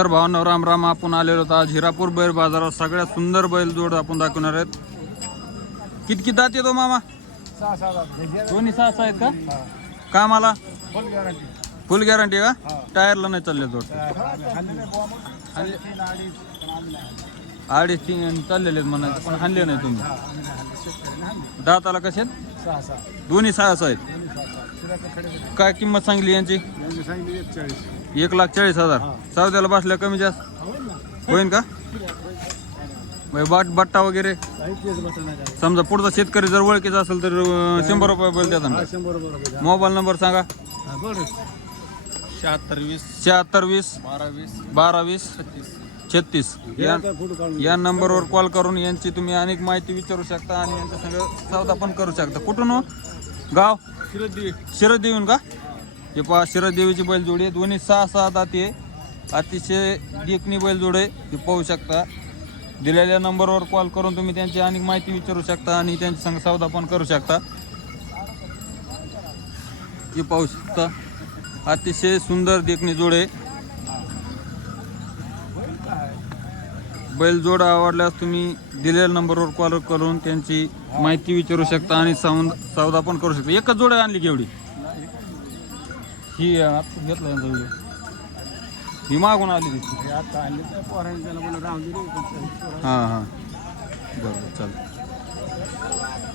तर भावनाव राम राम आपण आलेलो होतो आज हिरापूर बैल बाजारात सगळ्यात सुंदर बैल जोड आपण दाखवणार आहेत. कितकी किती दात येतो मामा? दोन्ही सहा सहा आहेत का? कामाला? फुल गॅरंटी फुल गॅरंटी का? टायरला नाही चालले जोड. अडीच तीन चाललेले आहेत पण हाणले नाही तुम्ही. दाताला कसे आहेत? दोन्ही सहा सहा आहेत. काय किंमत सांगली यांची? सांगितली एक चाळीस एक लाख चाळीस हजार. सौद्याला बसल्या कमी जास्त. होईल ना होईन का? बाई बाट बट्टा वगैरे. नाही समजा पुढचा शेतकरी जर ओळखीचा असेल तर अं, शंभर रुपये बैल देतात. हा शंभर रुपये मोबाईल नंबर सांगा. शहात्तर वीस. शहात्तर वीस. बारा वीस. बारा वीस. छत्तीस. या आता फोटो काढून या नंबरवर कॉल करून यांची तुम्ही अनेक माहिती विचारू शकता आणि यांच्या संग सौदा पण करू शकता. कुठून हो? गाव? शिरदी शिरदेवीहून का? हे पहा शिरदेवीची बैलजोडी आहे. दोन्ही सहा सहा दाती आहे. अतिशय देखणी बैलजोड आहे. हे पाहू शकता. दिलेल्या नंबरवर कॉल करून तुम्ही त्यांची अनेक माहिती विचारू शकता आणि त्यांच्या संग सौदा पण करू शकता. हे पाहू शकता. अतिशय सुंदर देखणी जोड आहे. बैलजोड आवडल्यास तुम्ही दिलेल्या नंबरवर कॉल करून त्यांची माहिती विचारू शकता आणि सौदा पण करू शकता. एकच जोड आणली केवढी ही आता घेतला व्हिडिओ ही मागून आली ती हे आता तर पोरांनी त्याला बोला राहून दिली हां हां. बरोबर चालतं